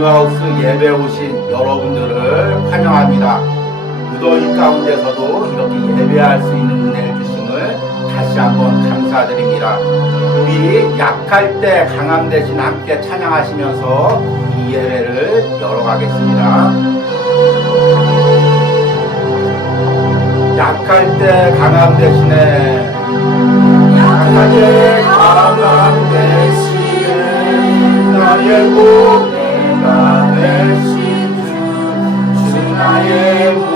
온유하우스 예배 오신 여러분들을 환영합니다. 무더위 가운데서도 이렇게 예배할 수 있는 은혜를 주심을 다시 한번 감사드립니다. 우리 약할 때 강함 대신 함께 찬양하시면서 이 예배를 열어가겠습니다. 약할 때 강함 대신에 약할 때 강함 대신에 나의 고뇌가 되신 주 나의 모든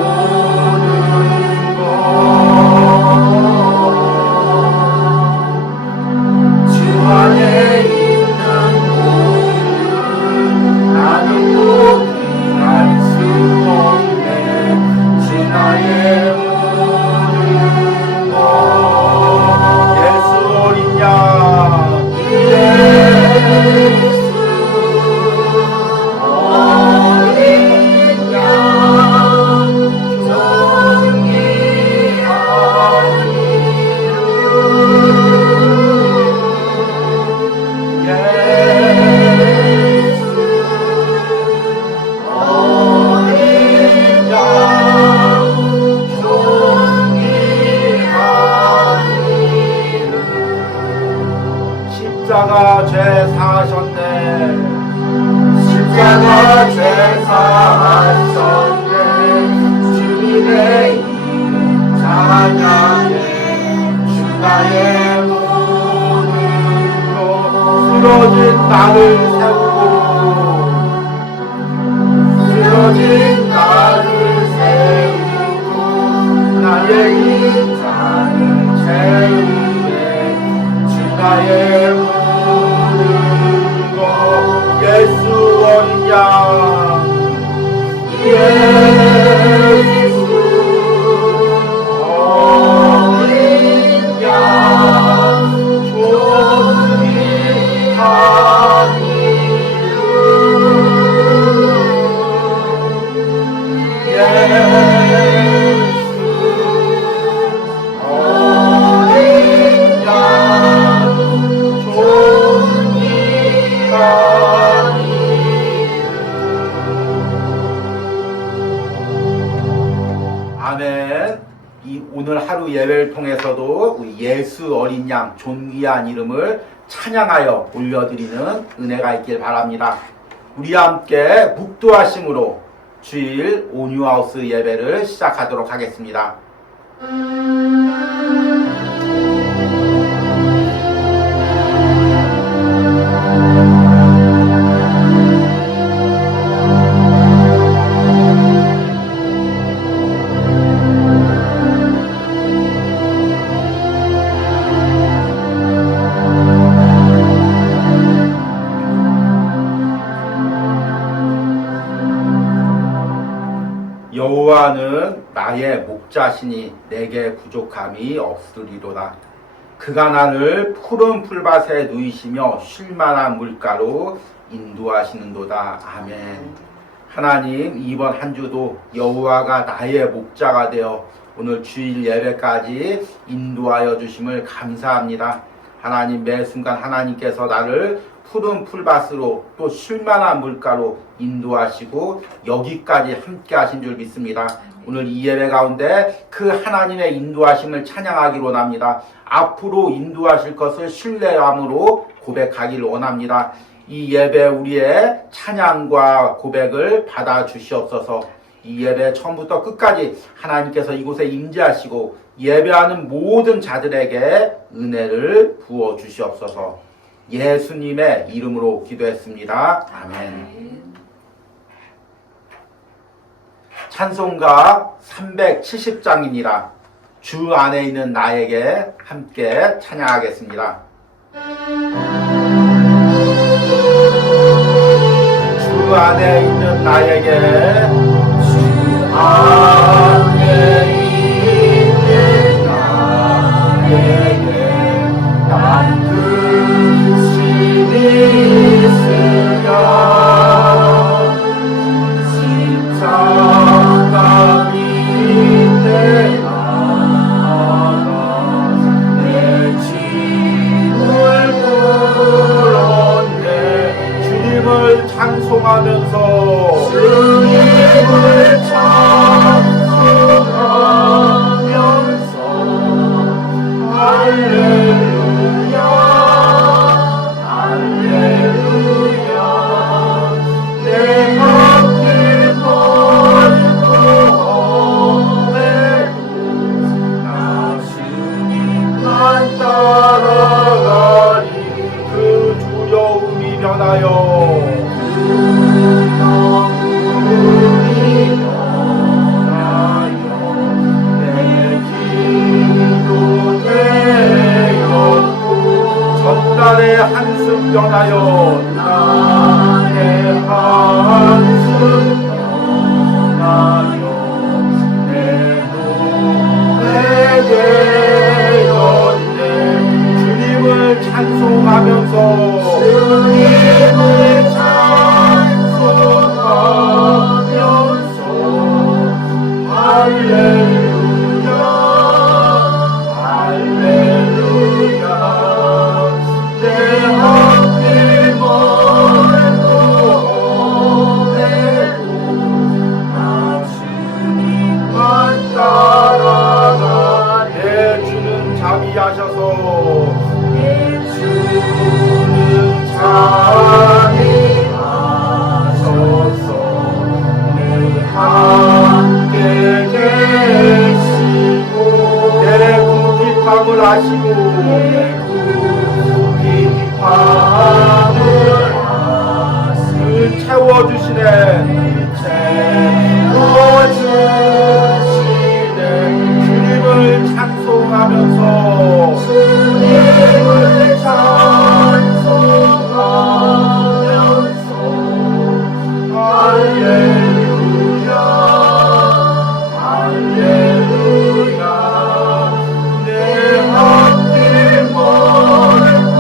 것 주 안에 있는 모든 나는 포기할 수 없네 주 나의 모든 것 예수 어린 양 십자가 죄 사하셨네 십자가 죄 사하셨네 주님의 이름 찬양해 주 나의 모든 것 쓰러진 나를 세우고 쓰러진 나를 세우고 나의 인자를 채우네 주 나의 예수 어린 양 예수 어린 양 존귀한 이름 예수 어린 양 존귀한 아멘. 이 오늘 하루 예배를 통해서도 우리 예수 어린 양 존귀한 이름을 찬양하여 올려드리는 은혜가 있길 바랍니다. 우리와 함께 묵도하심으로 주일 온유하우스 예배를 시작하도록 하겠습니다. 여호와는 나의 목자시니 내게 부족함이 없으리로다. 그가 나를 푸른 풀밭에 누이시며 쉴만한 물가로 인도하시는도다. 아멘. 하나님, 이번 한 주도 여호와가 나의 목자가 되어 오늘 주일 예배까지 인도하여 주심을 감사합니다. 하나님, 매 순간 하나님께서 나를 푸른 풀밭으로 또 쉴만한 물가로 인도하시고 여기까지 함께 하신 줄 믿습니다. 오늘 이 예배 가운데 그 하나님의 인도하심을 찬양하기로 원합니다. 앞으로 인도하실 것을 신뢰함으로 고백하기를 원합니다. 이 예배 우리의 찬양과 고백을 받아 주시옵소서. 이 예배 처음부터 끝까지 하나님께서 이곳에 임재하시고 예배하는 모든 자들에게 은혜를 부어 주시옵소서. 예수님의 이름으로 기도했습니다. 아멘. 찬송가 370장입니다. 주 안에 있는 나에게 함께 찬양하겠습니다. 주 안에 있는 나에게 주 안에 있는 나에게 난 근심이 있으면 십자가 밑에 나가 내 짐을 풀었네. 주님을 찬송하면서 떠나요. 나의 한숨 변하여 나의 한숨 변하여 내 노래 되었네. 주님을 찬송하면서 주님을 찬송하면서 할렐루야 할렐루야 내 앞길 멀고 오래도 나 주님만 따라가 내 주는 자비하셔서 내 주는 자비하셔서 내 함께 계시고 내 궁핍함을 아시고 밤을 채워주시네. 채워주시네. 주님을 찬송하면서 주님을 찬송하면서 할렐루야 할렐루야 내 앞길 멀고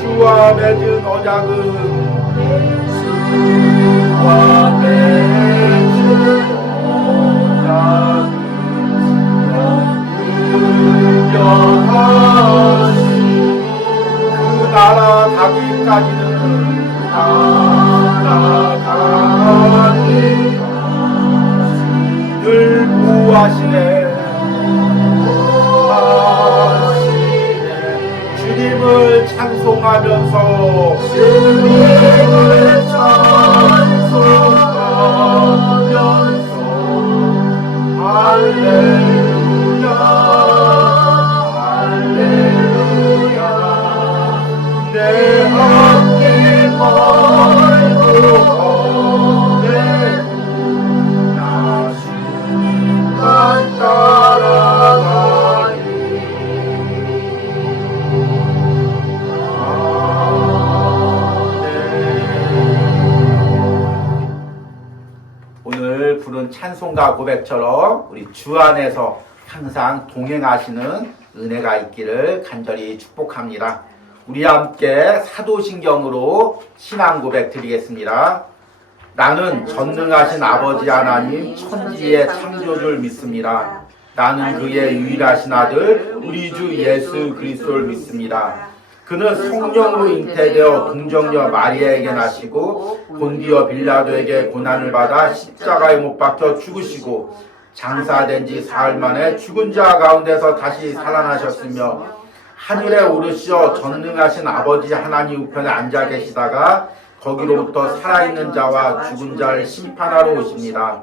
주와 맺은 언약은 주와 맺은 언약은 영원하시니 그 나라 가기까지는 늘 구하시네. 주님을 찬송하면서 주님을 찬송하면서 할렐루야 할렐루야 내 앞길 멀고 오래도 나 주님만 따라가리. 오늘 부른 찬송가 고백처럼 우리 주 안에서 항상 동행하시는 은혜가 있기를 간절히 축복합니다. 우리 함께 사도신경으로 신앙 고백 드리겠습니다. 나는 전능하신 아버지 하나님 천지의 창조주를 믿습니다. 나는 그의 유일하신 아들 우리 주 예수 그리스도를 믿습니다. 그는 성령으로 잉태되어 동정녀 마리아에게 나시고 본디어 빌라도에게 고난을 받아 십자가에 못 박혀 죽으시고 장사된 지 사흘 만에 죽은 자 가운데서 다시 살아나셨으며 하늘에 오르시어 전능하신 아버지 하나님 우편에 앉아 계시다가 거기로부터 살아있는 자와 죽은 자를 심판하러 오십니다.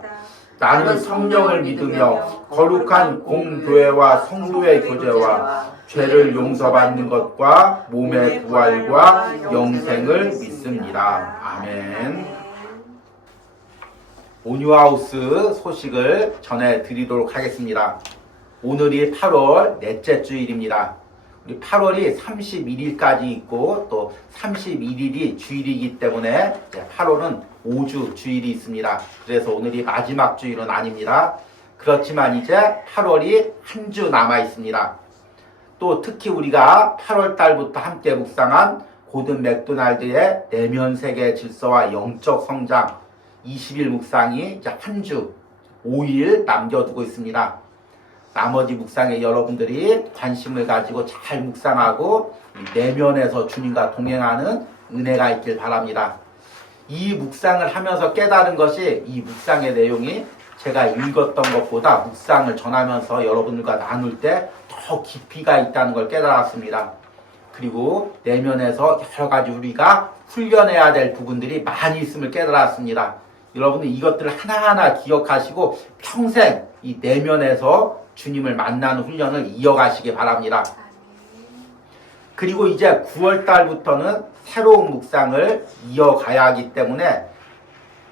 나는 성령을 믿으며 거룩한 공교회와 성도의 교제와 죄를 용서받는 것과 몸의 부활과 영생을 믿습니다. 아멘. 온유하우스 소식을 전해드리도록 하겠습니다. 오늘이 8월 넷째 주일입니다. 우리 8월이 31일까지 있고 또 31일이 주일이기 때문에 8월은 5주 주일이 있습니다. 그래서 오늘이 마지막 주일은 아닙니다. 그렇지만 이제 8월이 한 주 남아 있습니다. 또 특히 우리가 8월 달부터 함께 묵상한 고든 맥도날드의 내면 세계 질서와 영적 성장 20일 묵상이 이제 한 주 5일 남겨두고 있습니다. 나머지 묵상에 여러분들이 관심을 가지고 잘 묵상하고 내면에서 주님과 동행하는 은혜가 있길 바랍니다. 이 묵상을 하면서 깨달은 것이 이 묵상의 내용이 제가 읽었던 것보다 묵상을 전하면서 여러분들과 나눌 때 더 깊이가 있다는 걸 깨달았습니다. 그리고 내면에서 여러 가지 우리가 훈련해야 될 부분들이 많이 있음을 깨달았습니다. 여러분들 이것들을 하나하나 기억하시고 평생 이 내면에서 주님을 만나는 훈련을 이어가시기 바랍니다. 그리고 이제 9월 달부터는 새로운 묵상을 이어가야 하기 때문에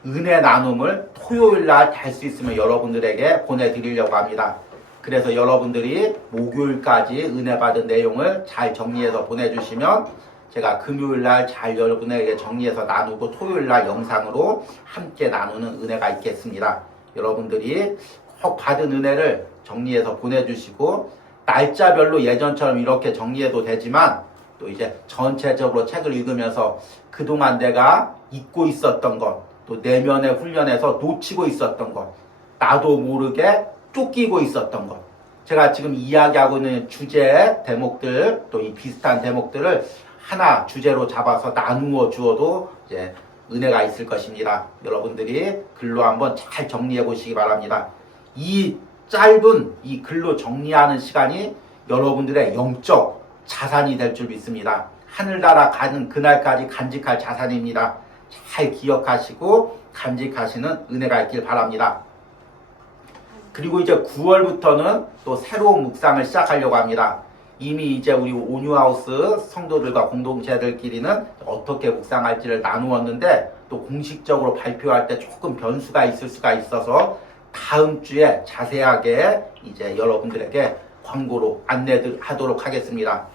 은혜 나눔을 토요일 날 될 수 있으면 여러분들에게 보내드리려고 합니다. 그래서 여러분들이 목요일까지 은혜 받은 내용을 잘 정리해서 보내주시면 제가 금요일 날 잘 여러분에게 정리해서 나누고 토요일 날 영상으로 함께 나누는 은혜가 있겠습니다. 여러분들이 꼭 받은 은혜를 정리해서 보내주시고 날짜별로 예전처럼 이렇게 정리해도 되지만 또 이제 전체적으로 책을 읽으면서 그동안 내가 잊고 있었던 것, 또 내면의 훈련에서 놓치고 있었던 것, 나도 모르게 쫓기고 있었던 것, 제가 지금 이야기하고 있는 주제 대목들, 또 이 비슷한 대목들을 하나 주제로 잡아서 나누어 주어도 이제 은혜가 있을 것입니다. 여러분들이 글로 한번 잘 정리해 보시기 바랍니다. 이 짧은 이 글로 정리하는 시간이 여러분들의 영적 자산이 될 줄 믿습니다. 하늘나라 가는 그날까지 간직할 자산입니다. 잘 기억하시고 간직하시는 은혜가 있길 바랍니다. 그리고 이제 9월부터는 또 새로운 묵상을 시작하려고 합니다. 이미 이제 우리 온유하우스 성도들과 공동체들끼리는 어떻게 묵상할지를 나누었는데 또 공식적으로 발표할 때 조금 변수가 있을 수가 있어서 다음 주에 자세하게 이제 여러분들에게 광고로 안내하도록 하겠습니다.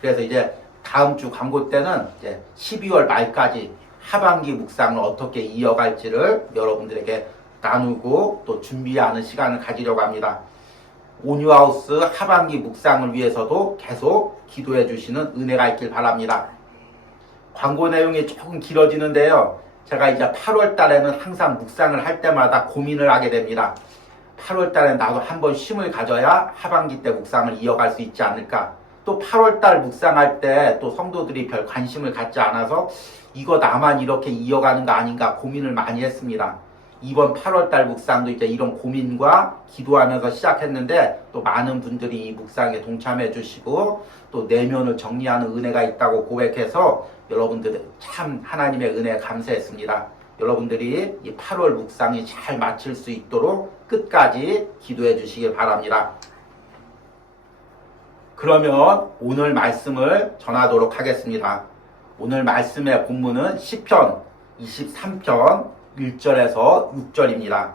그래서 이제 다음 주 광고 때는 이제 12월 말까지 하반기 묵상을 어떻게 이어갈지를 여러분들에게 나누고 또 준비하는 시간을 가지려고 합니다. 온유하우스 하반기 묵상을 위해서도 계속 기도해 주시는 은혜가 있길 바랍니다. 광고 내용이 조금 길어지는데요. 제가 이제 8월 달에는 항상 묵상을 할 때마다 고민을 하게 됩니다. 8월 달에 나도 한번 쉼을 가져야 하반기 때 묵상을 이어갈 수 있지 않을까. 또 8월 달 묵상할 때 또 성도들이 별 관심을 갖지 않아서 이거 나만 이렇게 이어가는 거 아닌가 고민을 많이 했습니다. 이번 8월달 묵상도 이제 이런 고민과 기도하면서 시작했는데 또 많은 분들이 이 묵상에 동참해 주시고 또 내면을 정리하는 은혜가 있다고 고백해서 여러분들 참 하나님의 은혜에 감사했습니다. 여러분들이 이 8월 묵상이 잘 마칠 수 있도록 끝까지 기도해 주시길 바랍니다. 그러면 오늘 말씀을 전하도록 하겠습니다. 오늘 말씀의 본문은 시편 23편 1절에서 6절입니다.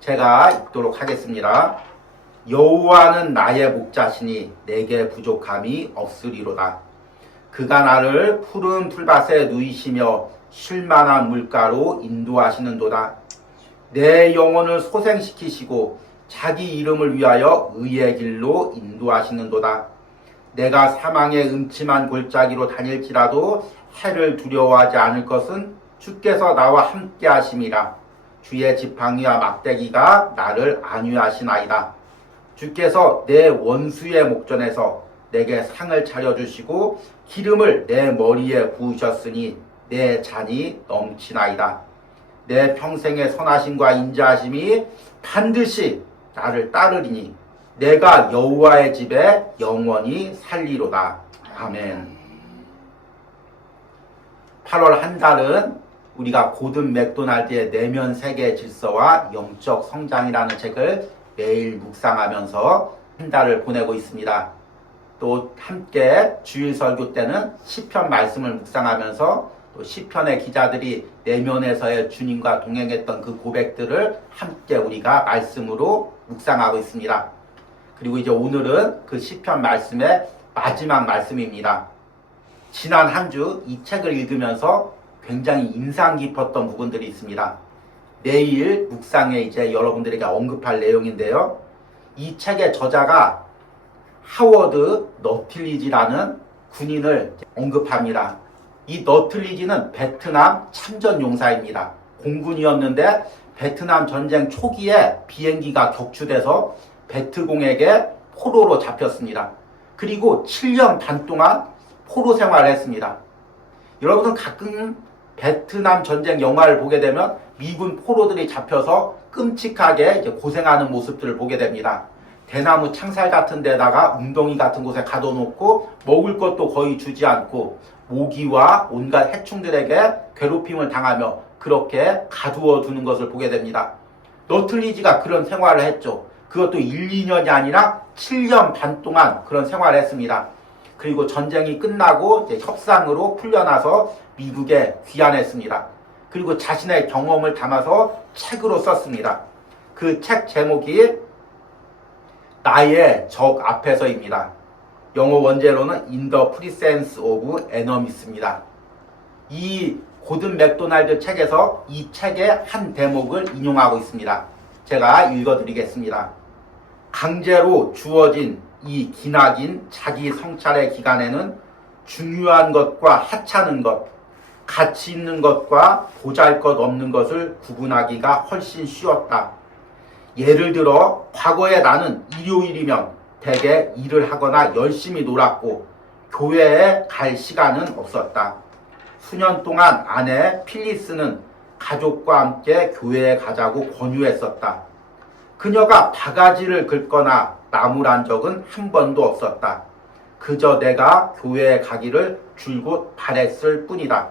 제가 읽도록 하겠습니다. 여호와는 나의 목자시니 내게 부족함이 없으리로다. 그가 나를 푸른 풀밭에 누이시며 쉴만한 물가로 인도하시는도다. 내 영혼을 소생시키시고 자기 이름을 위하여 의의 길로 인도하시는도다. 내가 사망의 음침한 골짜기로 다닐지라도 해를 두려워하지 않을 것은 주께서 나와 함께 하심이라. 주의 지팡이와 막대기가 나를 안위하시나이다. 주께서 내 원수의 목전에서 내게 상을 차려주시고 기름을 내 머리에 부으셨으니 내 잔이 넘치나이다. 내 평생의 선하심과 인자하심이 반드시 나를 따르리니 내가 여호와의 집에 영원히 살리로다. 아멘. 8월 한 달은 우리가 고든 맥도날드의 내면 세계 질서와 영적 성장이라는 책을 매일 묵상하면서 한 달을 보내고 있습니다. 또 함께 주일 설교 때는 시편 말씀을 묵상하면서 또 시편의 기자들이 내면에서의 주님과 동행했던 그 고백들을 함께 우리가 말씀으로 묵상하고 있습니다. 그리고 이제 오늘은 그 시편 말씀의 마지막 말씀입니다. 지난 한 주 이 책을 읽으면서 굉장히 인상 깊었던 부분들이 있습니다. 내일 묵상에 이제 여러분들에게 언급할 내용인데요. 이 책의 저자가 하워드 너틀리지라는 군인을 언급합니다. 이 너틀리지는 베트남 참전 용사입니다. 공군이었는데 베트남 전쟁 초기에 비행기가 격추돼서 베트공에게 포로로 잡혔습니다. 그리고 7년 반 동안 포로 생활을 했습니다. 여러분은 가끔 베트남 전쟁 영화를 보게 되면 미군 포로들이 잡혀서 끔찍하게 이제 고생하는 모습들을 보게 됩니다. 대나무 창살 같은 데다가 웅덩이 같은 곳에 가둬놓고 먹을 것도 거의 주지 않고 모기와 온갖 해충들에게 괴롭힘을 당하며 그렇게 가두어 두는 것을 보게 됩니다. 너틀리지가 그런 생활을 했죠. 그것도 1, 2년이 아니라 7년 반 동안 그런 생활을 했습니다. 그리고 전쟁이 끝나고 이제 협상으로 풀려나서 미국에 귀환했습니다. 그리고 자신의 경험을 담아서 책으로 썼습니다. 그 책 제목이 나의 적 앞에서입니다. 영어 원제로는 In the Presence of Enemies 입니다. 이 고든 맥도날드 책에서 이 책의 한 대목을 인용하고 있습니다. 제가 읽어드리겠습니다. 강제로 주어진 이 기나긴 자기 성찰의 기간에는 중요한 것과 하찮은 것, 가치 있는 것과 보잘것없는 것을 구분하기가 훨씬 쉬웠다. 예를 들어 과거에 나는 일요일이면 대개 일을 하거나 열심히 놀았고 교회에 갈 시간은 없었다. 수년 동안 아내 필리스는 가족과 함께 교회에 가자고 권유했었다. 그녀가 바가지를 긁거나 나무란 적은 한 번도 없었다. 그저 내가 교회에 가기를 줄곧 바랬을 뿐이다.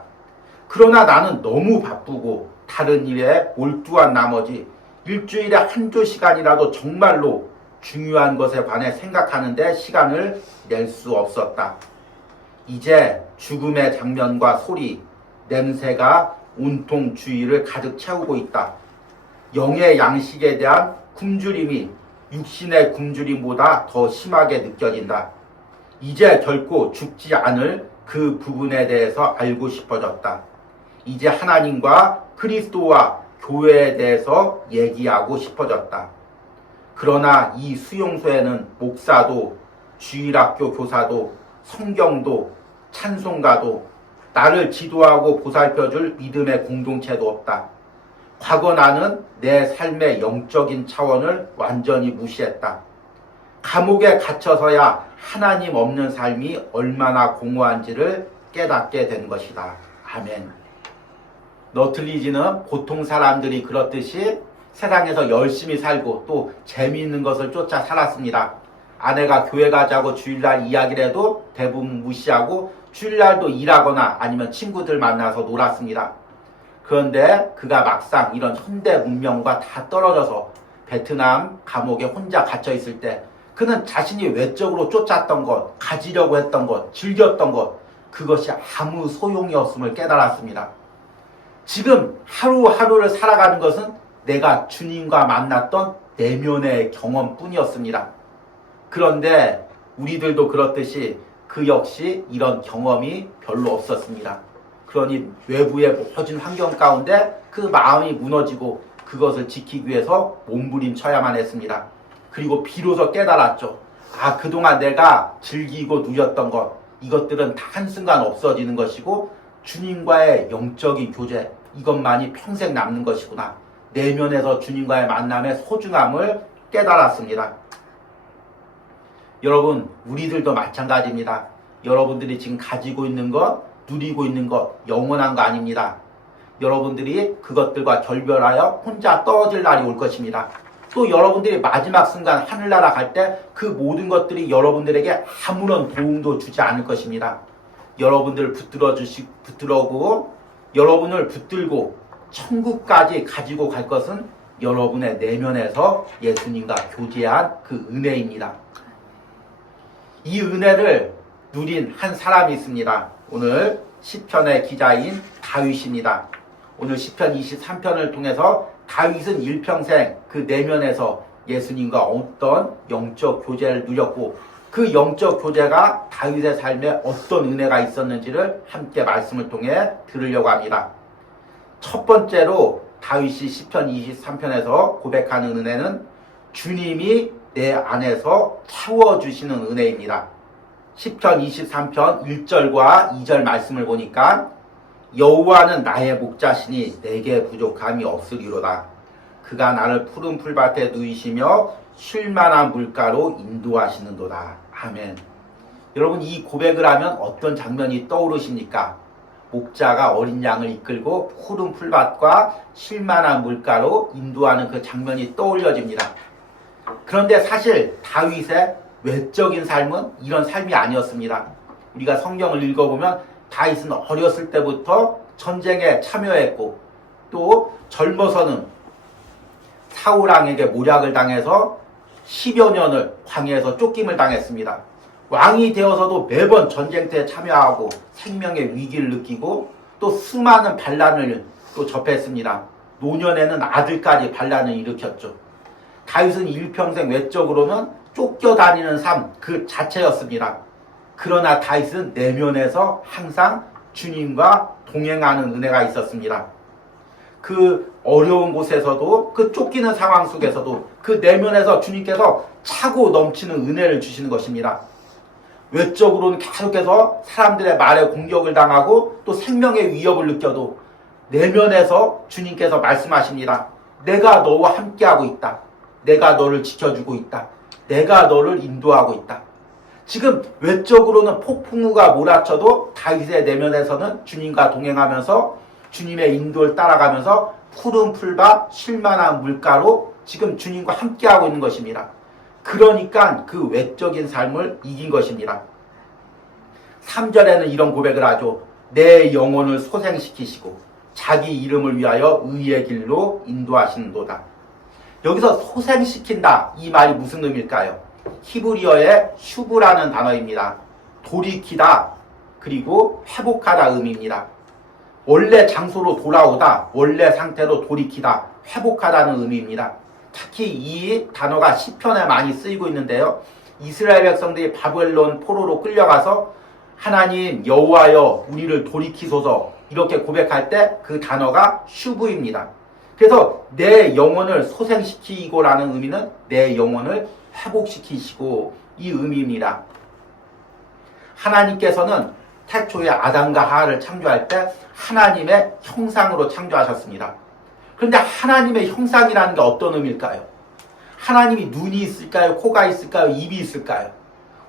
그러나 나는 너무 바쁘고 다른 일에 몰두한 나머지 일주일에 한두 시간이라도 정말로 중요한 것에 관해 생각하는데 시간을 낼 수 없었다. 이제 죽음의 장면과 소리, 냄새가 온통 주위를 가득 채우고 있다. 영의 양식에 대한 굶주림이 육신의 굶주림보다 더 심하게 느껴진다. 이제 결코 죽지 않을 그 부분에 대해서 알고 싶어졌다. 이제 하나님과 그리스도와 교회에 대해서 얘기하고 싶어졌다. 그러나 이 수용소에는 목사도 주일학교 교사도 성경도 찬송가도 나를 지도하고 보살펴줄 믿음의 공동체도 없다. 과거 나는 내 삶의 영적인 차원을 완전히 무시했다. 감옥에 갇혀서야 하나님 없는 삶이 얼마나 공허한지를 깨닫게 된 것이다. 아멘. 너틀리지는 보통 사람들이 그렇듯이 세상에서 열심히 살고 또 재미있는 것을 쫓아 살았습니다. 아내가 교회 가자고 주일날 이야기를 해도 대부분 무시하고 주일날도 일하거나 아니면 친구들 만나서 놀았습니다. 그런데 그가 막상 이런 현대 문명과 다 떨어져서 베트남 감옥에 혼자 갇혀 있을 때 그는 자신이 외적으로 쫓았던 것, 가지려고 했던 것, 즐겼던 것, 그것이 아무 소용이 없음을 깨달았습니다. 지금 하루하루를 살아가는 것은 내가 주님과 만났던 내면의 경험뿐이었습니다. 그런데 우리들도 그렇듯이 그 역시 이런 경험이 별로 없었습니다. 그러니 외부의 모든 환경 가운데 그 마음이 무너지고 그것을 지키기 위해서 몸부림쳐야만 했습니다. 그리고 비로소 깨달았죠. 아, 그동안 내가 즐기고 누렸던 것, 이것들은 다 한순간 없어지는 것이고 주님과의 영적인 교제, 이것만이 평생 남는 것이구나. 내면에서 주님과의 만남의 소중함을 깨달았습니다. 여러분, 우리들도 마찬가지입니다. 여러분들이 지금 가지고 있는 것, 누리고 있는 것, 영원한 거 아닙니다. 여러분들이 그것들과 결별하여 혼자 떨어질 날이 올 것입니다. 또 여러분들이 마지막 순간 하늘나라 갈 때 그 모든 것들이 여러분들에게 아무런 도움도 주지 않을 것입니다. 여러분들을 붙들고 여러분을 붙들고 천국까지 가지고 갈 것은 여러분의 내면에서 예수님과 교제한 그 은혜입니다. 이 은혜를 누린 한 사람이 있습니다. 오늘 시편의 기자인 다윗입니다. 오늘 시편 23편을 통해서 다윗은 일평생 그 내면에서 예수님과 어떤 영적 교제를 누렸고 그 영적 교제가 다윗의 삶에 어떤 은혜가 있었는지를 함께 말씀을 통해 들으려고 합니다. 첫 번째로 다윗이 시편 23편에서 고백하는 은혜는 주님이 내 안에서 채워주시는 은혜입니다. 시편 23편 1절과 2절 말씀을 보니까 여호와는 나의 목자시니 내게 부족함이 없으리로다. 그가 나를 푸른 풀밭에 누이시며 쉴만한 물가로 인도하시는도다. 아멘. 여러분, 이 고백을 하면 어떤 장면이 떠오르십니까? 목자가 어린 양을 이끌고 푸른 풀밭과 쉴만한 물가로 인도하는 그 장면이 떠올려집니다. 그런데 사실 다윗의 외적인 삶은 이런 삶이 아니었습니다. 우리가 성경을 읽어보면 다윗은 어렸을 때부터 전쟁에 참여했고 또 젊어서는 사울왕에게 모략을 당해서 10여 년을 광야에서 쫓김을 당했습니다. 왕이 되어서도 매번 전쟁터에 참여하고 생명의 위기를 느끼고 또 수많은 반란을 또 접했습니다. 노년에는 아들까지 반란을 일으켰죠. 다윗은 일평생 외적으로는 쫓겨다니는 삶 그 자체였습니다. 그러나 다윗은 내면에서 항상 주님과 동행하는 은혜가 있었습니다. 그 어려운 곳에서도 그 쫓기는 상황 속에서도 그 내면에서 주님께서 차고 넘치는 은혜를 주시는 것입니다. 외적으로는 계속해서 사람들의 말에 공격을 당하고 또 생명의 위협을 느껴도 내면에서 주님께서 말씀하십니다. 내가 너와 함께하고 있다. 내가 너를 지켜주고 있다. 내가 너를 인도하고 있다. 지금 외적으로는 폭풍우가 몰아쳐도 다윗의 내면에서는 주님과 동행하면서 주님의 인도를 따라가면서 푸른 풀밭 쉴만한 물가로 지금 주님과 함께하고 있는 것입니다. 그러니까 그 외적인 삶을 이긴 것입니다. 3절에는 이런 고백을 하죠. 내 영혼을 소생시키시고 자기 이름을 위하여 의의 길로 인도하시는도다. 여기서 소생시킨다 이 말이 무슨 의미일까요? 히브리어의 슈브라는 단어입니다. 돌이키다 그리고 회복하다 의미입니다. 원래 장소로 돌아오다, 원래 상태로 돌이키다, 회복하다는 의미입니다. 특히 이 단어가 시편에 많이 쓰이고 있는데요. 이스라엘 백성들이 바벨론 포로로 끌려가서 하나님 여호와여 우리를 돌이키소서 이렇게 고백할 때 그 단어가 슈브입니다. 그래서 내 영혼을 소생시키고라는 의미는 내 영혼을 회복시키시고 이 의미입니다. 하나님께서는 태초에 아담과 하와를 창조할 때 하나님의 형상으로 창조하셨습니다. 그런데 하나님의 형상이라는 게 어떤 의미일까요? 하나님이 눈이 있을까요? 코가 있을까요? 입이 있을까요?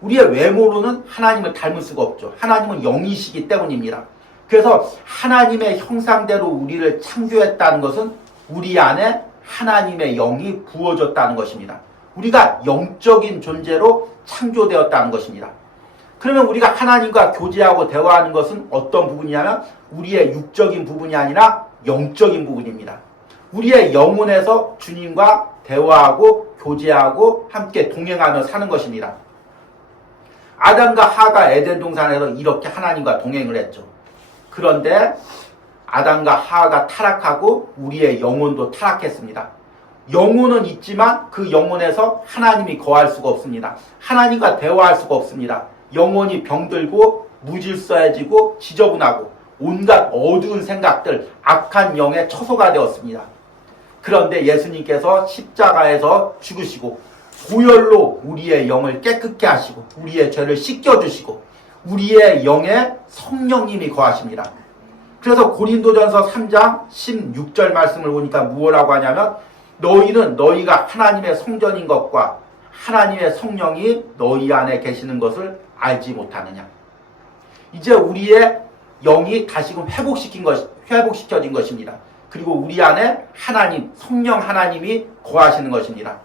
우리의 외모로는 하나님을 닮을 수가 없죠. 하나님은 영이시기 때문입니다. 그래서 하나님의 형상대로 우리를 창조했다는 것은 우리 안에 하나님의 영이 부어졌다는 것입니다. 우리가 영적인 존재로 창조되었다는 것입니다. 그러면 우리가 하나님과 교제하고 대화하는 것은 어떤 부분이냐면 우리의 육적인 부분이 아니라 영적인 부분입니다. 우리의 영혼에서 주님과 대화하고 교제하고 함께 동행하며 사는 것입니다. 아담과 하가 에덴 동산에서 이렇게 하나님과 동행을 했죠. 그런데 아담과 하가 타락하고 우리의 영혼도 타락했습니다. 영혼은 있지만 그 영혼에서 하나님이 거할 수가 없습니다. 하나님과 대화할 수가 없습니다. 영혼이 병들고 무질서해지고 지저분하고 온갖 어두운 생각들, 악한 영의 처소가 되었습니다. 그런데 예수님께서 십자가에서 죽으시고 보혈로 우리의 영을 깨끗게 하시고 우리의 죄를 씻겨주시고 우리의 영에 성령님이 거하십니다. 그래서 고린도전서 3장 16절 말씀을 보니까 무엇라고 하냐면 너희는 너희가 하나님의 성전인 것과 하나님의 성령이 너희 안에 계시는 것을 알지 못하느냐. 이제 우리의 영이 다시금 회복시켜진 것입니다. 그리고 우리 안에 하나님, 성령 하나님이 거하시는 것입니다.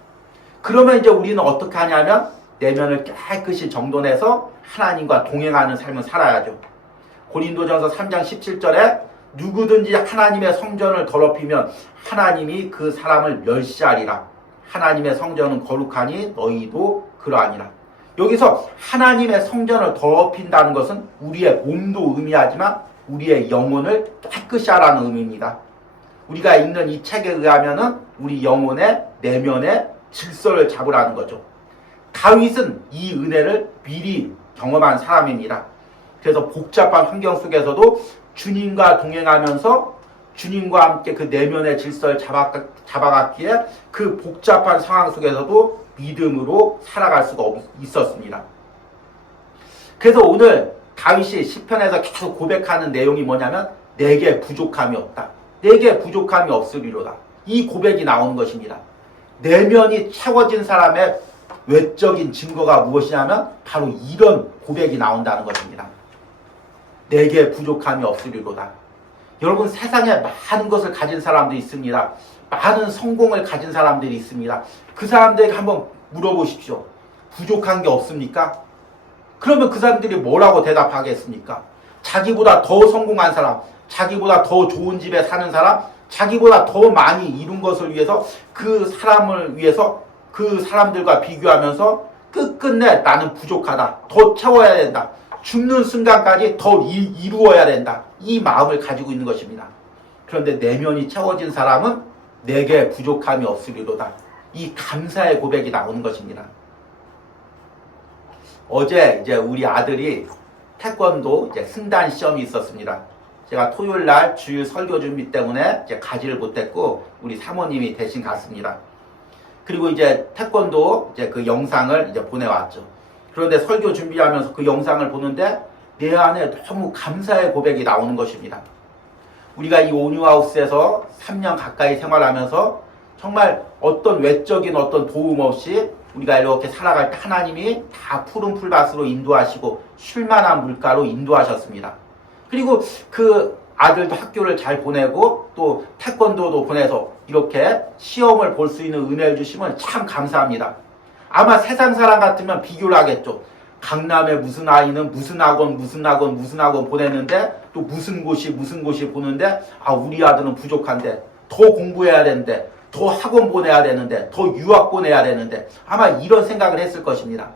그러면 이제 우리는 어떻게 하냐면 내면을 깨끗이 정돈해서 하나님과 동행하는 삶을 살아야죠. 고린도전서 3장 17절에 누구든지 하나님의 성전을 더럽히면 하나님이 그 사람을 멸시하리라. 하나님의 성전은 거룩하니 너희도 그러하니라. 여기서 하나님의 성전을 더럽힌다는 것은 우리의 몸도 의미하지만 우리의 영혼을 깨끗이 하라는 의미입니다. 우리가 읽는 이 책에 의하면은 우리 영혼의 내면의 질서를 잡으라는 거죠. 다윗은 이 은혜를 미리 경험한 사람입니다. 그래서 복잡한 환경 속에서도 주님과 동행하면서 주님과 함께 그 내면의 질서를 잡아갔기에 그 복잡한 상황 속에서도 믿음으로 살아갈 수가 있었습니다. 그래서 오늘 다윗이 시편에서 계속 고백하는 내용이 뭐냐면 내게 부족함이 없다. 내게 부족함이 없으리로다. 이 고백이 나오는 것입니다. 내면이 채워진 사람의 외적인 증거가 무엇이냐면 바로 이런 고백이 나온다는 것입니다. 내게 부족함이 없으리로다. 여러분 세상에 많은 것을 가진 사람들이 있습니다. 많은 성공을 가진 사람들이 있습니다. 그 사람들에게 한번 물어보십시오. 부족한 게 없습니까? 그러면 그 사람들이 뭐라고 대답하겠습니까? 자기보다 더 성공한 사람, 자기보다 더 좋은 집에 사는 사람, 자기보다 더 많이 이룬 것을 위해서 그 사람을 위해서 그 사람들과 비교하면서 끝끝내 나는 부족하다. 더 채워야 된다. 죽는 순간까지 더 이루어야 된다. 이 마음을 가지고 있는 것입니다. 그런데 내면이 채워진 사람은 내게 부족함이 없으리로다. 이 감사의 고백이 나오는 것입니다. 어제 이제 우리 아들이 태권도 이제 승단 시험이 있었습니다. 제가 토요일 날 주일 설교 준비 때문에 이제 가지를 못했고 우리 사모님이 대신 갔습니다. 그리고 이제 태권도 이제 그 영상을 이제 보내왔죠. 그런데 설교 준비하면서 그 영상을 보는데 내 안에 너무 감사의 고백이 나오는 것입니다. 우리가 이 온유하우스에서 3년 가까이 생활하면서 정말 어떤 외적인 어떤 도움 없이 우리가 이렇게 살아갈 때 하나님이 다 푸른 풀밭으로 인도하시고 쉴만한 물가로 인도하셨습니다. 그리고 그 아들도 학교를 잘 보내고 또 태권도도 보내서 이렇게 시험을 볼 수 있는 은혜를 주시면 참 감사합니다. 아마 세상 사람 같으면 비교를 하겠죠. 강남의 무슨 아이는 무슨 학원 보냈는데 또 무슨 곳이 보는데 우리 아들은 부족한데 더 공부해야 되는데 더 학원 보내야 되는데 더 유학 보내야 되는데 아마 이런 생각을 했을 것입니다.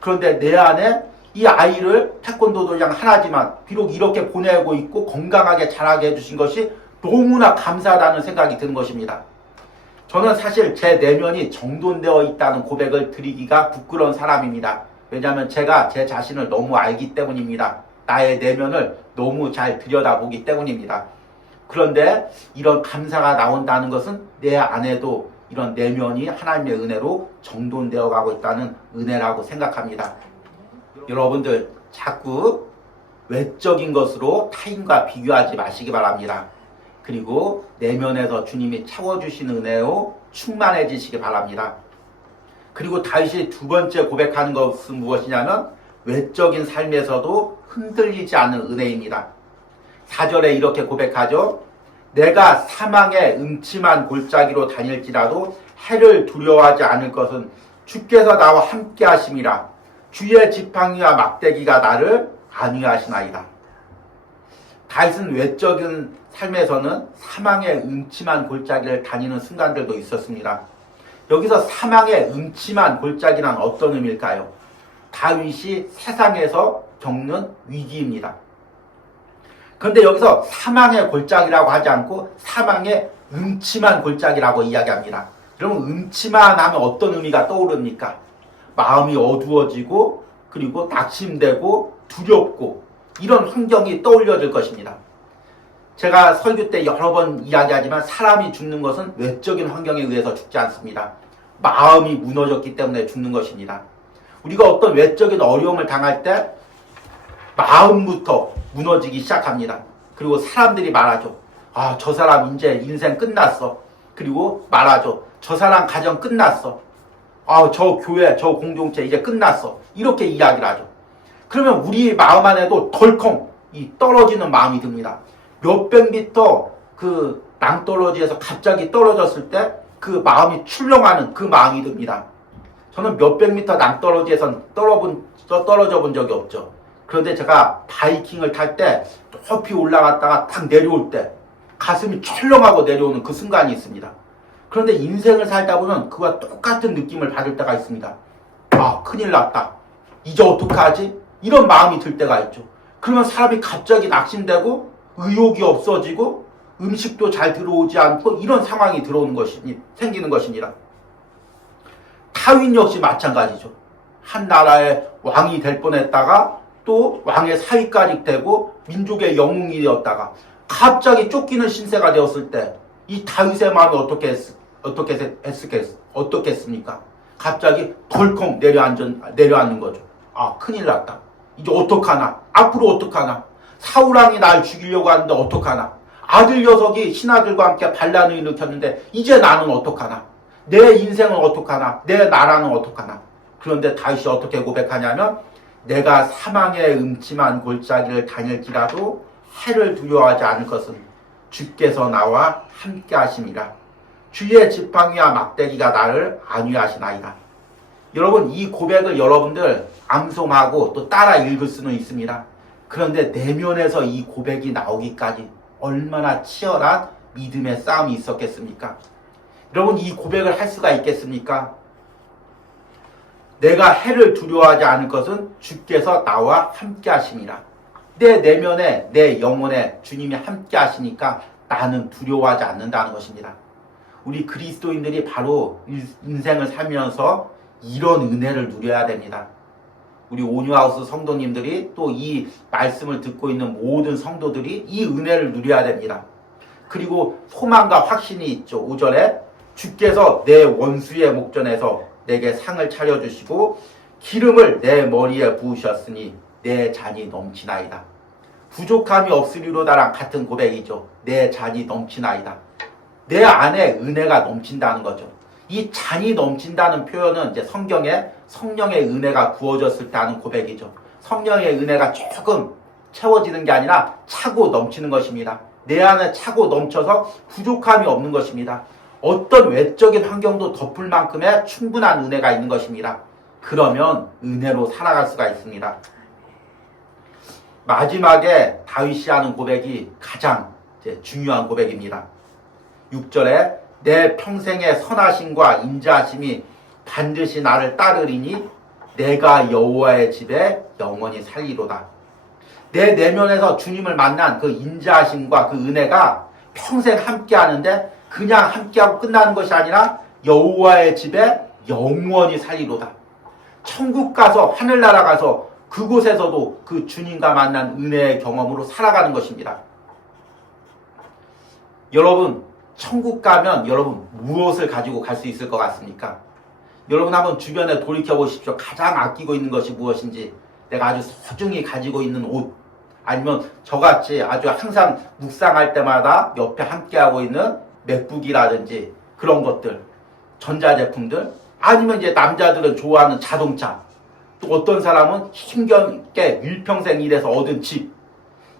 그런데 내 안에 이 아이를 태권도도 그냥 하나지만 비록 이렇게 보내고 있고 건강하게 자라게 해주신 것이 너무나 감사하다는 생각이 드는 것입니다. 저는 사실 제 내면이 정돈되어 있다는 고백을 드리기가 부끄러운 사람입니다. 왜냐하면 제가 제 자신을 너무 알기 때문입니다. 나의 내면을 너무 잘 들여다보기 때문입니다. 그런데 이런 감사가 나온다는 것은 내 안에도 이런 내면이 하나님의 은혜로 정돈되어 가고 있다는 은혜라고 생각합니다. 여러분들 자꾸 외적인 것으로 타인과 비교하지 마시기 바랍니다. 그리고 내면에서 주님이 채워주신 은혜로 충만해지시기 바랍니다. 그리고 다윗이 두 번째 고백하는 것은 무엇이냐면 외적인 삶에서도 흔들리지 않는 은혜입니다. 4절에 이렇게 고백하죠. 내가 사망의 음침한 골짜기로 다닐지라도 해를 두려워하지 않을 것은 주께서 나와 함께 하심이라. 주의 지팡이와 막대기가 나를 안위하시나이다. 다윗은 외적인 삶에서는 사망의 음침한 골짜기를 다니는 순간들도 있었습니다. 여기서 사망의 음침한 골짜기란 어떤 의미일까요? 다윗이 세상에서 겪는 위기입니다. 그런데 여기서 사망의 골짜기라고 하지 않고 사망의 음침한 골짜기라고 이야기합니다. 그러면 음침한 하면 어떤 의미가 떠오릅니까? 마음이 어두워지고 그리고 낙심되고 두렵고 이런 환경이 떠올려질 것입니다. 제가 설교 때 여러 번 이야기하지만 사람이 죽는 것은 외적인 환경에 의해서 죽지 않습니다. 마음이 무너졌기 때문에 죽는 것입니다. 우리가 어떤 외적인 어려움을 당할 때 마음부터 무너지기 시작합니다. 그리고 사람들이 말하죠. 저 사람 이제 인생 끝났어. 그리고 말하죠. 저 사람 가정 끝났어. 저 교회, 저 공동체 이제 끝났어. 이렇게 이야기를 하죠. 그러면 우리 마음 안에도 덜컹 이 떨어지는 마음이 듭니다. 몇백 미터 그 낭떠러지에서 갑자기 떨어졌을 때 그 마음이 출렁하는 그 마음이 듭니다. 저는 몇백 미터 낭떠러지에선 떨어져 본 적이 없죠. 그런데 제가 바이킹을 탈 때 높이 올라갔다가 딱 내려올 때 가슴이 철렁하고 내려오는 그 순간이 있습니다. 그런데 인생을 살다 보면 그와 똑같은 느낌을 받을 때가 있습니다. 큰일 났다. 이제 어떡하지? 이런 마음이 들 때가 있죠. 그러면 사람이 갑자기 낙심되고 의욕이 없어지고 음식도 잘 들어오지 않고 이런 상황이 생기는 것입니다. 다윗 역시 마찬가지죠. 한 나라의 왕이 될 뻔했다가 또 왕의 사위까지 되고 민족의 영웅이 되었다가 갑자기 쫓기는 신세가 되었을 때 이 다윗의 마음이 어떻겠습니까? 갑자기 덜컹 내려앉는 거죠. 큰일 났다. 이제 어떡하나? 앞으로 어떡하나? 사울왕이 날 죽이려고 하는데 어떡하나? 아들 녀석이 신하들과 함께 반란을 일으켰는데 이제 나는 어떡하나? 내 인생은 어떡하나? 내 나라는 어떡하나? 그런데 다윗이 어떻게 고백하냐면 내가 사망의 음침한 골짜기를 다닐지라도 해를 두려워하지 않을 것은 주께서 나와 함께 하심이라. 주의 지팡이와 막대기가 나를 안위하시나이다. 여러분 이 고백을 여러분들 암송하고 또 따라 읽을 수는 있습니다. 그런데 내면에서 이 고백이 나오기까지 얼마나 치열한 믿음의 싸움이 있었겠습니까? 여러분 이 고백을 할 수가 있겠습니까? 내가 해를 두려워하지 않을 것은 주께서 나와 함께 하심이라. 내 내면에 내 영혼에 주님이 함께 하시니까 나는 두려워하지 않는다는 것입니다. 우리 그리스도인들이 바로 인생을 살면서 이런 은혜를 누려야 됩니다. 우리 온유하우스 성도님들이 또 이 말씀을 듣고 있는 모든 성도들이 이 은혜를 누려야 됩니다. 그리고 소망과 확신이 있죠. 5절에 주께서 내 원수의 목전에서 내게 상을 차려주시고 기름을 내 머리에 부으셨으니 내 잔이 넘치나이다. 부족함이 없으리로다랑 같은 고백이죠. 내 잔이 넘치나이다. 내 안에 은혜가 넘친다는 거죠. 이 잔이 넘친다는 표현은 이제 성경에 성령의 은혜가 부어졌을 때 하는 고백이죠. 성령의 은혜가 조금 채워지는 게 아니라 차고 넘치는 것입니다. 내 안에 차고 넘쳐서 부족함이 없는 것입니다. 어떤 외적인 환경도 덮을 만큼의 충분한 은혜가 있는 것입니다. 그러면 은혜로 살아갈 수가 있습니다. 마지막에 다윗이 하는 고백이 가장 중요한 고백입니다. 6절에 내 평생의 선하심과 인자하심이 반드시 나를 따르리니 내가 여호와의 집에 영원히 살리로다. 내 내면에서 주님을 만난 그 인자하심과 그 은혜가 평생 함께 하는데 그냥 함께하고 끝나는 것이 아니라 여호와의 집에 영원히 살리로다. 천국 가서 하늘나라 가서 그곳에서도 그 주님과 만난 은혜의 경험으로 살아가는 것입니다. 여러분, 천국 가면 여러분 무엇을 가지고 갈 수 있을 것 같습니까? 여러분 한번 주변에 돌이켜 보십시오. 가장 아끼고 있는 것이 무엇인지, 내가 아주 소중히 가지고 있는 옷, 아니면 저같이 아주 항상 묵상할 때마다 옆에 함께하고 있는 맥북이라든지 그런 것들, 전자제품들, 아니면 이제 남자들은 좋아하는 자동차, 또 어떤 사람은 힘겹게 일평생 일해서 얻은 집,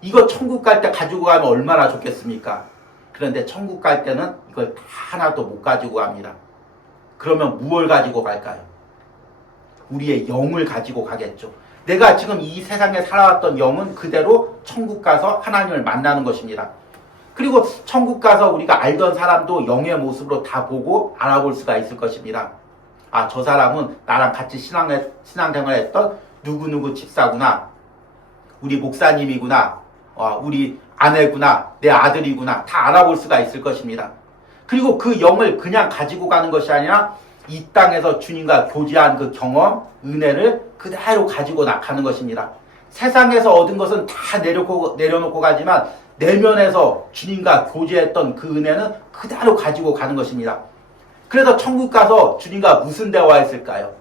이거 천국 갈 때 가지고 가면 얼마나 좋겠습니까? 그런데 천국 갈 때는 이걸 다 하나도 못 가지고 갑니다. 그러면 무엇을 가지고 갈까요? 우리의 영을 가지고 가겠죠. 내가 지금 이 세상에 살아왔던 영은 그대로 천국 가서 하나님을 만나는 것입니다. 그리고 천국 가서 우리가 알던 사람도 영의 모습으로 다 보고 알아볼 수가 있을 것입니다. 아, 저 사람은 나랑 같이 신앙생활했던 누구누구 집사구나, 우리 목사님이구나, 우리 아내구나, 내 아들이구나, 다 알아볼 수가 있을 것입니다. 그리고 그 영을 그냥 가지고 가는 것이 아니라 이 땅에서 주님과 교제한 그 경험, 은혜를 그대로 가지고 나가는 것입니다. 세상에서 얻은 것은 다 내려놓고 가지만 내면에서 주님과 교제했던 그 은혜는 그대로 가지고 가는 것입니다. 그래서 천국 가서 주님과 무슨 대화했을까요?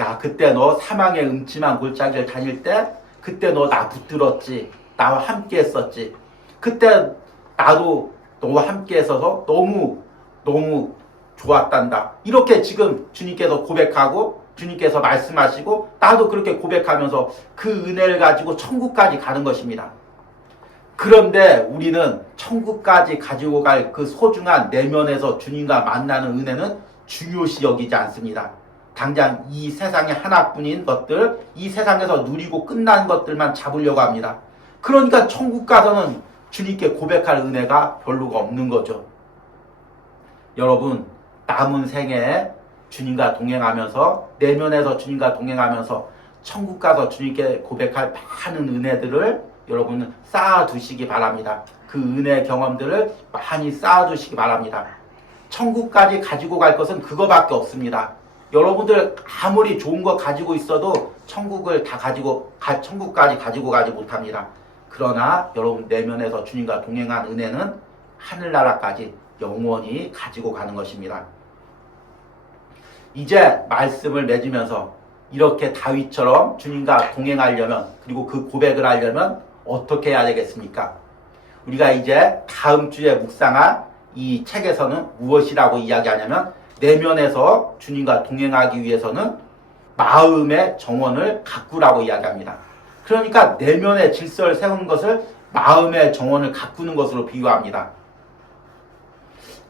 야, 그때 너 사망의 음침한 골짜기를 다닐 때 그때 너 나 붙들었지, 나와 함께 했었지, 그때 나도 너와 함께 했어서 너무 좋았단다. 이렇게 지금 주님께서 고백하고 주님께서 말씀하시고 나도 그렇게 고백하면서 그 은혜를 가지고 천국까지 가는 것입니다. 그런데 우리는 천국까지 가지고 갈 그 소중한 내면에서 주님과 만나는 은혜는 중요시 여기지 않습니다. 당장 이 세상에 하나뿐인 것들, 이 세상에서 누리고 끝난 것들만 잡으려고 합니다. 그러니까 천국 가서는 주님께 고백할 은혜가 별로가 없는 거죠. 여러분, 남은 생에 주님과 동행하면서, 내면에서 주님과 동행하면서 천국 가서 주님께 고백할 많은 은혜들을 여러분은 쌓아두시기 바랍니다. 그 은혜 경험들을 많이 쌓아두시기 바랍니다. 천국까지 가지고 갈 것은 그거밖에 없습니다. 여러분들 아무리 좋은 거 가지고 있어도 천국까지 가지고 가지 못합니다. 그러나 여러분 내면에서 주님과 동행한 은혜는 하늘나라까지 영원히 가지고 가는 것입니다. 이제 말씀을 맺으면서 이렇게 다윗처럼 주님과 동행하려면, 그리고 그 고백을 하려면 어떻게 해야 되겠습니까? 우리가 이제 다음 주에 묵상할 이 책에서는 무엇이라고 이야기하냐면, 내면에서 주님과 동행하기 위해서는 마음의 정원을 가꾸라고 이야기합니다. 그러니까 내면의 질서를 세우는 것을 마음의 정원을 가꾸는 것으로 비유합니다.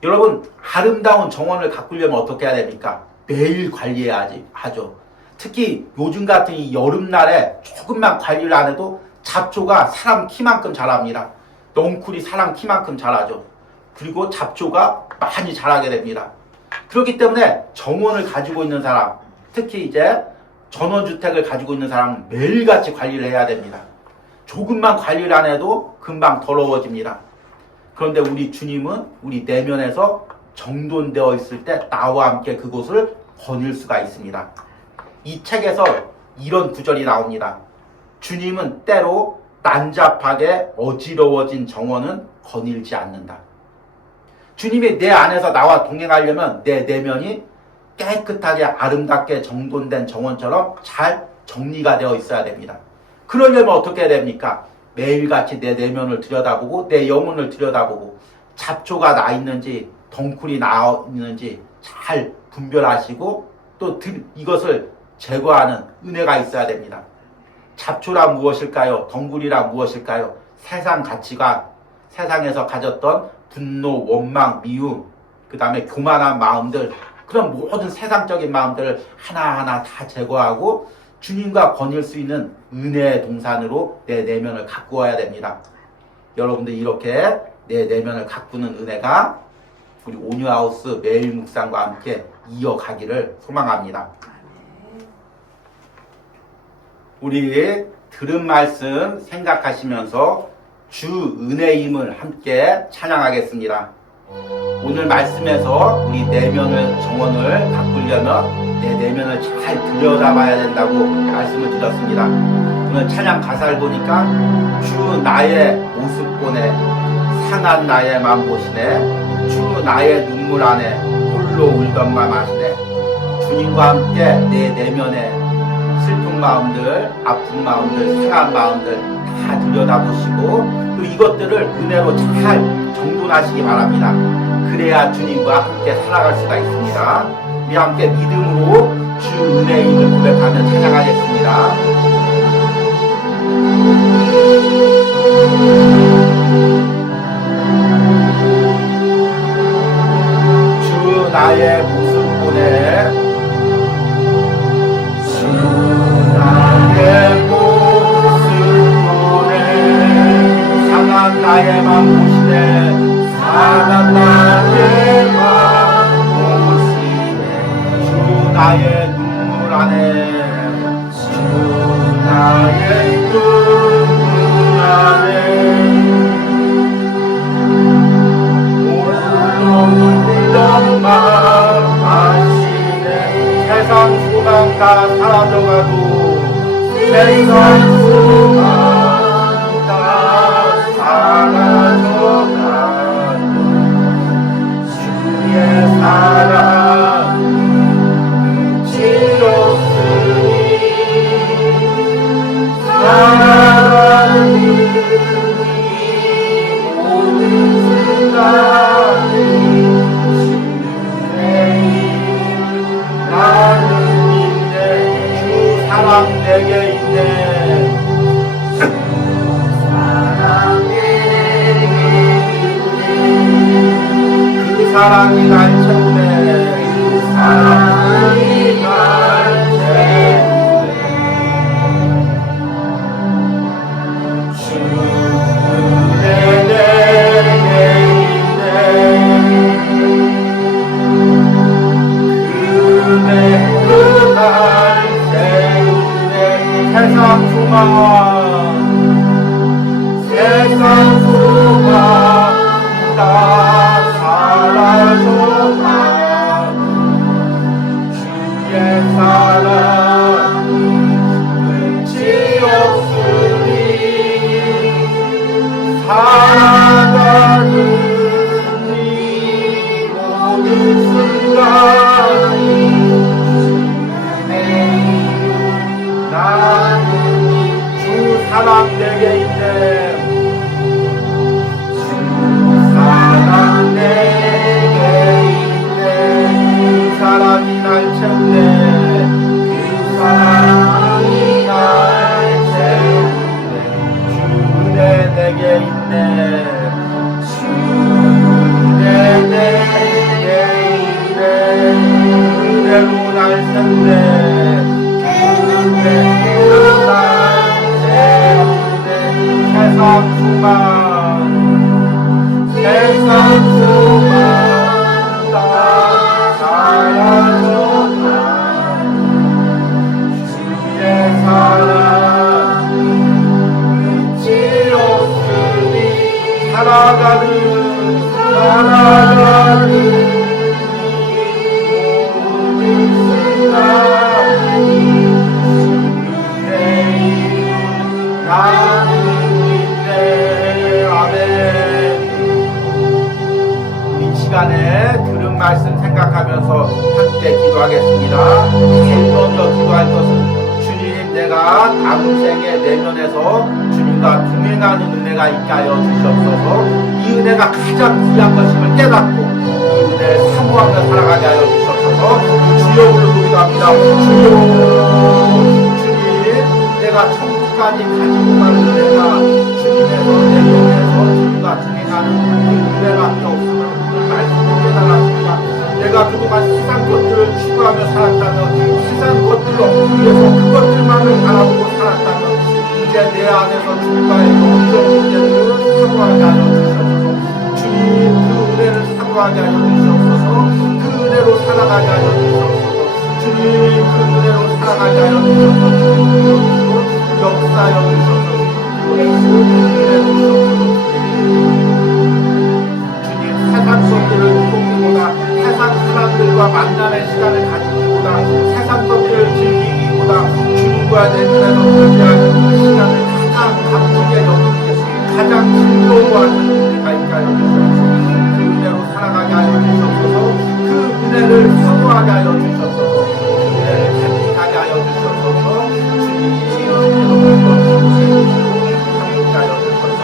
여러분, 아름다운 정원을 가꾸려면 어떻게 해야 됩니까? 매일 관리해야 하죠. 특히 요즘 같은 이 여름날에 조금만 관리를 안 해도 잡초가 사람 키만큼 자랍니다. 넝쿨이 사람 키만큼 자라죠. 그리고 잡초가 많이 자라게 됩니다. 그렇기 때문에 정원을 가지고 있는 사람, 특히 이제 전원주택을 가지고 있는 사람은 매일같이 관리를 해야 됩니다. 조금만 관리를 안 해도 금방 더러워집니다. 그런데 우리 주님은 우리 내면에서 정돈되어 있을 때 나와 함께 그곳을 거닐 수가 있습니다. 이 책에서 이런 구절이 나옵니다. 주님은 때로 난잡하게 어지러워진 정원은 거닐지 않는다. 주님이 내 안에서 나와 동행하려면 내 내면이 깨끗하게 아름답게 정돈된 정원처럼 잘 정리가 되어 있어야 됩니다. 그러려면 어떻게 해야 됩니까? 매일같이 내 내면을 들여다보고 내 영혼을 들여다보고 잡초가 나 있는지 덩쿨이 나 있는지 잘 분별하시고 또 이것을 제거하는 은혜가 있어야 됩니다. 잡초란 무엇일까요? 덩굴이란 무엇일까요? 세상 가치관, 세상에서 가졌던 분노, 원망, 미움, 그 다음에 교만한 마음들, 그런 모든 세상적인 마음들을 하나하나 다 제거하고 주님과 거닐 수 있는 은혜의 동산으로 내 내면을 가꾸어야 됩니다. 여러분들 이렇게 내 내면을 가꾸는 은혜가 우리 온유하우스 매일 묵상과 함께 이어가기를 소망합니다. 우리 들은 말씀 생각하시면서 주 은혜임을 함께 찬양하겠습니다. 오늘 말씀에서 우리 내면을 정원을 가꾸려면 내 내면을 잘 들여다봐야 된다고 말씀을 드렸습니다. 오늘 찬양 가사를 보니까 주 나의 모습 보네 상한 나의 맘 보시네 주 나의 눈물 안에 홀로 울던 맘 아시네. 주님과 함께 내 내면에 슬픈 마음들, 아픈 마음들, 상한 마음들 다 들여다보시고 또 이것들을 은혜로 잘 정돈하시기 바랍니다. 그래야 주님과 함께 살아갈 수가 있습니다. 우리 함께 믿음으로 주 은혜임을 고백하며 찬양하겠습니다. 주 나의 모습 보네 주 나의 모습 보네 상한 나의 맘 보시네 상한 나의 맘 보시네 주 나의 눈물 안에 주 나의 눈물 안에 홀로 울던 맘 아시네 세상 소망 다 사라져가도 세상 소망 다 사라져가도 주의 사랑 지었으니 사랑이 모든 순간이 주의 일 나는 있네 주 사랑 내게 있네 주 사랑 내게 있네 그 사랑이 날 채우네 그 사랑이 날 채우네 주 은혜 내게 있네 그 은혜로 날 채우네 세상 소망 세상 소망 다 사라져가도 주의 사랑 끝이 없으니 살아가는 이 모든 순간이 나는 주 사랑 내게 있네 주 사랑 내게 있네 그 사랑이 날 채우네 그 사랑이 날 채우네 주 은혜 내게 있네 주 은혜 내게 있네 은혜로 날 채우네 그 은혜로 날 채우네 것을 생각하면서 함께 기도하겠습니다. 제일 먼저 기도할 것은 주님, 내가 다음 생에 내면에서 주님과 동행하는 은혜가 있게 하여 주시옵소서. 이 은혜가 가장 귀한 것임을 깨닫고 이 은혜를 사모하며 살아가게 하여 주시옵소서. 주여 부르고 기도합니다. 주여, 주님, 내가 천국까지 가지고 가는 은혜가 주님에서 내면에서 주님과 동행하는 은혜밖에 없음을 오늘 말씀을 깨달았습니다. 내가 그동안 세상 것들을 추구하며 살았다면, 세상 것들을 얻기 위해서 그것들만을 바라보고 살았다면, 이제 내 안에서 주님과의 영적 문제를 사모하게 하여 주시옵소서. 주님, 그 은혜를 사모하게 하여 주시옵소서. 그 은혜로 살아가게 하여 주시옵소서. 주님, 그 은혜로 살아가게 하여 주시옵소서. 역사하여 주시옵소서. 은혜 주시옵소서. 주님, 세상 것들을 보기보다, 세상 사람들과 만남의 시간을 가지기보다, 세상 것들을 즐기기보다 주님과 내면에서 교제하는 이 시간을 가장 값지게 여기겠습니다. 가장 즐거워하는 은혜가 있게 하여 주시옵소서. 그 은혜로 살아가게 하여 주시옵소서. 그 은혜를 사모하게 하여 주시옵소서. 그 은혜를 간직하게 하여 주시옵소서. 주님, 함께 하여 주시옵소서.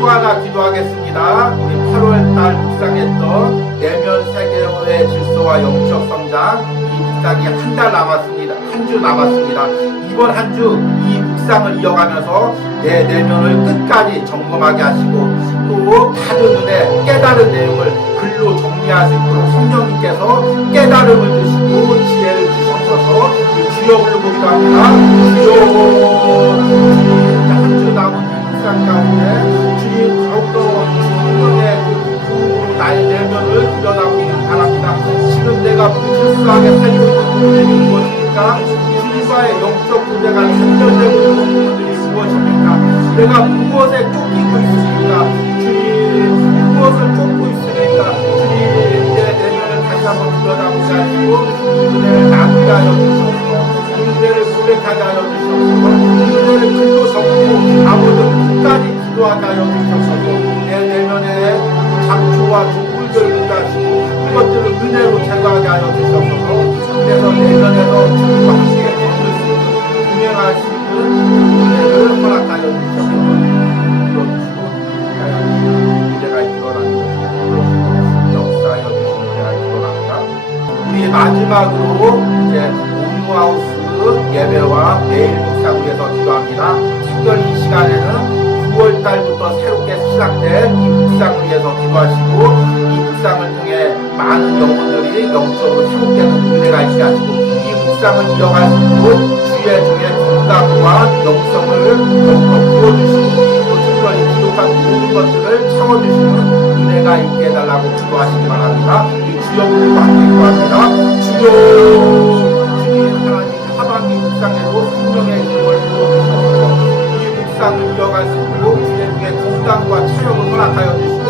또 하나 기도하겠습니다. 우리 8월달 묵상했던 내면 세계의 질서와 영적 성장, 이 묵상이 한 달 남았습니다. 한 주 남았습니다. 이번 한 주 이 묵상을 이어가면서 내 내면을 끝까지 점검하게 하시고 또 받은 은혜, 깨달은 내용을 글로 정리할 수 있도록 성령님께서 깨달음을 주시고 지혜를 주셔서 주여 부르고 기도합니다. 주여, 한 주 남은 이 묵상 가운데 주님, 더욱더 주님의 그 나의 내면을 들여다보기 바랍니다. 지금 내가 불질서하게 살고 있는 문제는 무엇입니까? 주님과의 영적 문제가 단절되고 있는 부분들이 무엇입니까? 내가 무엇에 쫓기고 있습니까? 주님, 무엇을 쫓고 있습니까? 주님, 내 내면을 다시 한번 들여다보게 하시고 은혜를 나누게 하여 주시옵소서. 은혜를 고백하게 하여 주시옵소서. 은혜를 글로 적고 아버지 끝까지 기도하게 하여 주시옵소서. 내 내면에 잡초와 조물들을 구하시고 그것들을 은혜로 제거하게 하여 주시옵소서. 그래서 내면에서 주님과 함께 걷을 수 있는, 운행할 수 있는 은혜를 허락하여 주시옵소서. 들어주시고 하여 주시는 은혜가 일어납니다. 역사하여 주시는 은혜가 일어납니다. 우리 마지막으로 이제 온누하우스 예배와 매일 묵상을 위해서 기도합니다. 특별히 이 시간에는 9월달부터 새롭게 시작된 이 묵상을 위해서 기도하시고 이 묵상을 통해 많은 영혼들이 영적으로 회복되는 은혜가 있게 하시고 이 묵상을 이어갈 수 있도록 주의 종의 건강과 영성을 더욱더 부어주시고 또 특별히 부족한 모든 것들을 채워주시는 은혜가 있게 해달라고 기도하시기 바랍니다. 이 주여 부르고 함께 기도합니다. 주여, 주님 하나님 하반기 묵상에도 성령의 힘을 부어주셔서 묵상을 이어갈 수 있도록 주의 중에 건강과 체력을 허락하여 주시고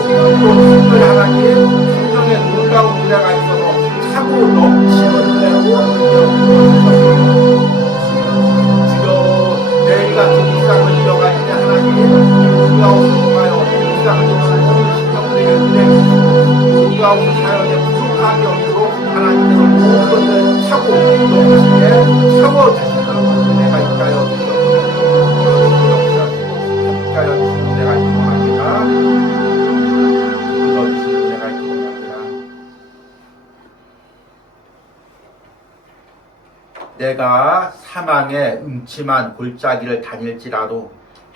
또 특별히 하나님 성령의 놀라운 은혜가 있어서 차고 넘치는 은혜로 주여 내일 같은 묵상을 이어갈 때 하나님 온누하우스 통하여 묵상을 이어가는 신령들에게 은혜 주시고 온누하우스 사역에 부족함이 없도록 하나님께서 모든 것을 차고 넘치게 채워주시는 은혜가 있게 하여 주시옵소서. 내가 기도합니다. 불러주시는 내가 기도합니다. 내가 사망의 음침한 골짜기를 다닐지라도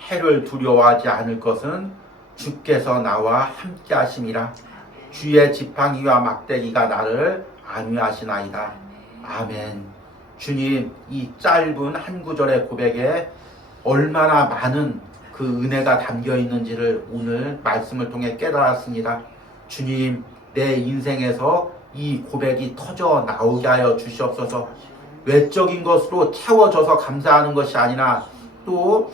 해를 두려워하지 않을 것은 주께서 나와 함께 하심이라. 주의 지팡이와 막대기가 나를 안위하시나이다. 아멘. 주님, 이 짧은 한 구절의 고백에 얼마나 많은 그 은혜가 담겨 있는지를 오늘 말씀을 통해 깨달았습니다. 주님, 내 인생에서 이 고백이 터져 나오게 하여 주시옵소서. 외적인 것으로 채워져서 감사하는 것이 아니라 또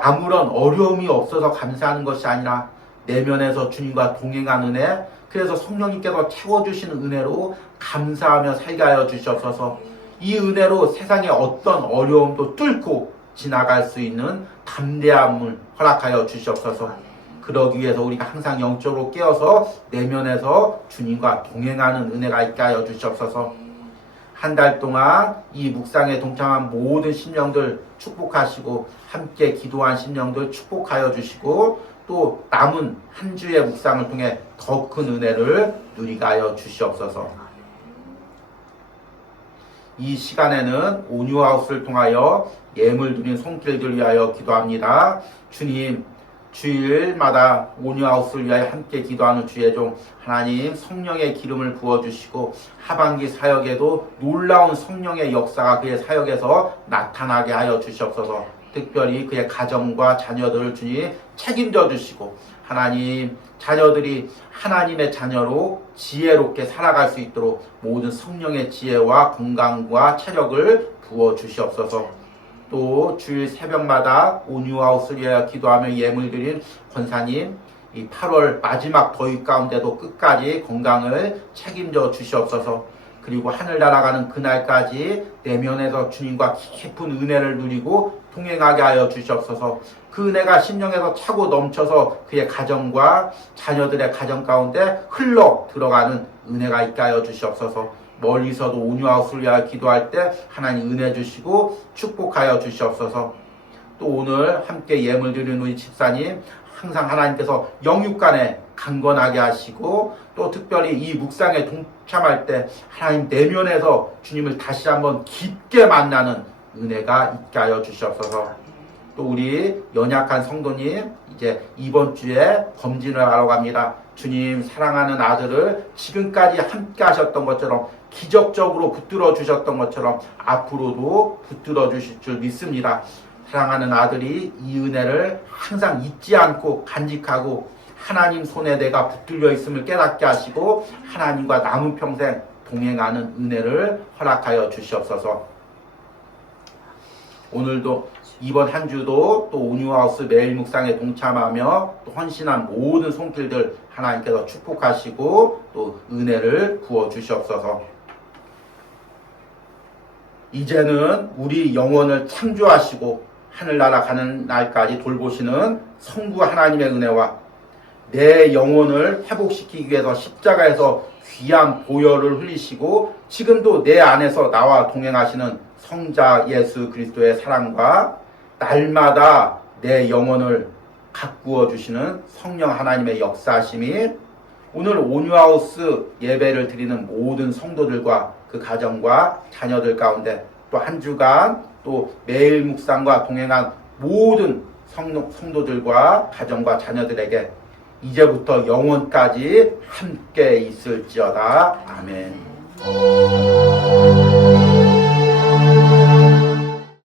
아무런 어려움이 없어서 감사하는 것이 아니라 내면에서 주님과 동행하는 은혜, 그래서 성령님께서 채워주시는 은혜로 감사하며 살게 하여 주시옵소서. 이 은혜로 세상의 어떤 어려움도 뚫고 지나갈 수 있는 담대함을 허락하여 주시옵소서. 그러기 위해서 우리가 항상 영적으로 깨어서 내면에서 주님과 동행하는 은혜가 있게 하여 주시옵소서. 한 달 동안 이 묵상에 동참한 모든 심령들 축복하시고 함께 기도한 심령들 축복하여 주시고 또 남은 한 주의 묵상을 통해 더 큰 은혜를 누리게 하여 주시옵소서. 이 시간에는 온유하우스를 통하여 예물 드린 손길들 위하여 기도합니다. 주님, 주일마다 온유하우스를 위하여 함께 기도하는 주의 종 하나님 성령의 기름을 부어주시고 하반기 사역에도 놀라운 성령의 역사가 그의 사역에서 나타나게 하여 주시옵소서. 특별히 그의 가정과 자녀들을 주님 책임져 주시고 하나님 자녀들이 하나님의 자녀로 지혜롭게 살아갈 수 있도록 모든 성령의 지혜와 건강과 체력을 부어 주시옵소서. 또 주일 새벽마다 온유하우스를 위하여 기도하며 예물 드린 권사님 이 8월 마지막 더위 가운데도 끝까지 건강을 책임져 주시옵소서. 그리고 하늘 날아가는 그날까지 내면에서 주님과 깊은 은혜를 누리고 동행하게 하여 주시옵소서. 그 은혜가 심령에서 차고 넘쳐서 그의 가정과 자녀들의 가정 가운데 흘러 들어가는 은혜가 있게 하여 주시옵소서. 멀리서도 온유하우스를 위하여 기도할 때 하나님 은혜 주시고 축복하여 주시옵소서. 또 오늘 함께 예물 드리는 우리 집사님 항상 하나님께서 영육간에 강건하게 하시고 또 특별히 이 묵상에 동참할 때 하나님 내면에서 주님을 다시 한번 깊게 만나는 은혜가 있게 하여 주시옵소서. 또 우리 연약한 성도님 이제 이번 주에 검진을 하러 갑니다. 주님 사랑하는 아들을 지금까지 함께 하셨던 것처럼 기적적으로 붙들어 주셨던 것처럼 앞으로도 붙들어 주실 줄 믿습니다. 사랑하는 아들이 이 은혜를 항상 잊지 않고 간직하고 하나님 손에 내가 붙들려 있음을 깨닫게 하시고 하나님과 남은 평생 동행하는 은혜를 허락하여 주시옵소서. 오늘도 이번 한 주도 또 온유하우스 매일 묵상에 동참하며 또 헌신한 모든 손길들 하나님께서 축복하시고 또 은혜를 부어 주시옵소서. 이제는 우리 영혼을 창조하시고 하늘나라 가는 날까지 돌보시는 성부 하나님의 은혜와 내 영혼을 회복시키기 위해서 십자가에서 귀한 보혈을 흘리시고 지금도 내 안에서 나와 동행하시는 성자 예수 그리스도의 사랑과 날마다 내 영혼을 가꾸어 주시는 성령 하나님의 역사하심이 오늘 온유하우스 예배를 드리는 모든 성도들과 그 가정과 자녀들 가운데 또 한 주간 또 매일 묵상과 동행한 모든 성도들과 가정과 자녀들에게 이제부터 영원까지 함께 있을지어다. 아멘.